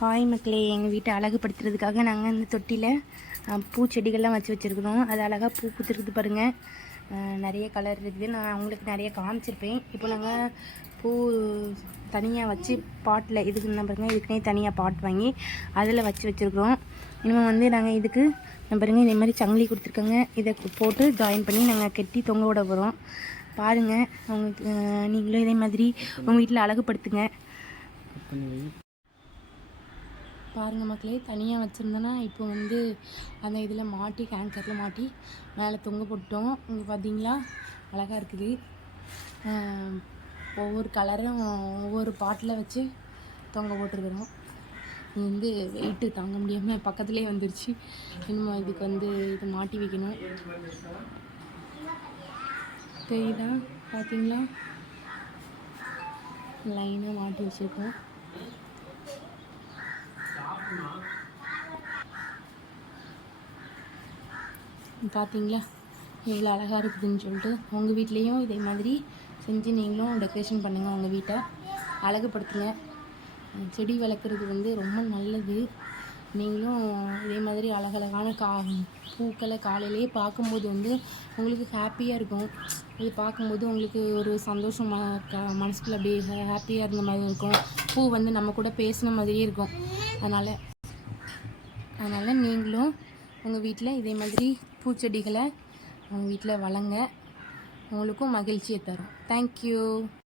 Hi மக்களே எங்கள் வீட்டை அழகுபடுத்துறதுக்காக நாங்கள் இந்த தொட்டியில் பூச்செடிகள்லாம் வச்சு வச்சுருக்கிறோம். அது அழகாக பூ பூத்துருக்குது பாருங்கள் நிறைய கலர் இருக்குது. நான் அவங்களுக்கு நிறைய காமிச்சிருப்பேன். இப்போ நாங்கள் பூ தனியாக வச்சு பாட்டில் இதுக்கு என்ன பாருங்கள் இதுக்குனே தனியாக பாட் வாங்கி அதில் வச்சு வச்சுருக்குறோம். இனிமேல் வந்து நாங்கள் இதுக்கு நம்ம பாருங்கள் இதே மாதிரி சங்கிலி கொடுத்துருக்காங்க. இதை போட்டு ஜாயின் பண்ணி நாங்கள் கட்டி தொங்க விட போகிறோம் பாருங்கள் உங்களுக்கு நீங்களும் இதே மாதிரி உங்கள் வீட்டில் அழகுபடுத்துங்க. பாருங்கள் மக்களே தனியாக வச்சுருந்தேன்னா இப்போ வந்து அந்த இதில் மாட்டி ஹேங்கரில் மாட்டி மேலே தொங்க போட்டோம் இங்கே பார்த்தீங்களா அழகாக இருக்குது. ஒவ்வொரு கலரும் ஒவ்வொரு பாட்டில் வச்சு தொங்க போட்டிருக்கிறோம். இது வந்து வெயிட்டு தாங்க முடியாமல் பக்கத்துலேயே வந்துருச்சு. இன்னும் இதுக்கு வந்து இது மாட்டி வைக்கணும். தெரியுதா? பார்த்தீங்களா லைனாக மாட்டி வச்சுருக்கோம். பார்த்தீங்களா எவ்வளோ அழகாக இருக்குதுன்னு சொல்லிட்டு உங்கள் வீட்லேயும் இதே மாதிரி செஞ்சு நீங்களும் டெக்கரேஷன் பண்ணுங்கள் உங்கள் வீட்டை. அழகுப்படுத்துங்க செடி வளர்க்குறது வந்து ரொம்ப நல்லது. நீங்களும் இதே மாதிரி அழகழகான கா பூக்களை காலையிலேயே பார்க்கும்போது வந்து உங்களுக்கு ஹாப்பியாக இருக்கும். இது பார்க்கும்போது உங்களுக்கு ஒரு சந்தோஷமாக க மனசுக்குள்ள அப்படியே ஹாப்பியாக இருந்த மாதிரி இருக்கும். பூ வந்து நம்ம கூட பேசின மாதிரியே இருக்கும். அதனால் அதனால் நீங்களும் உங்கள் வீட்டில் இதே மாதிரி பூச்செடிகளை உங்கள் வீட்டில் வளங்க. உங்களுக்கும் மகிழ்ச்சியை தரும். தேங்க்யூ